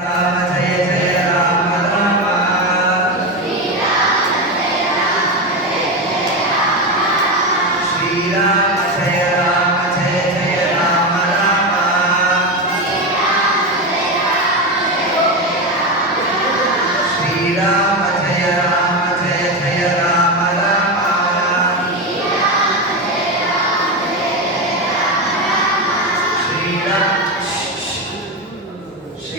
Srirama Jaya Rama Jaya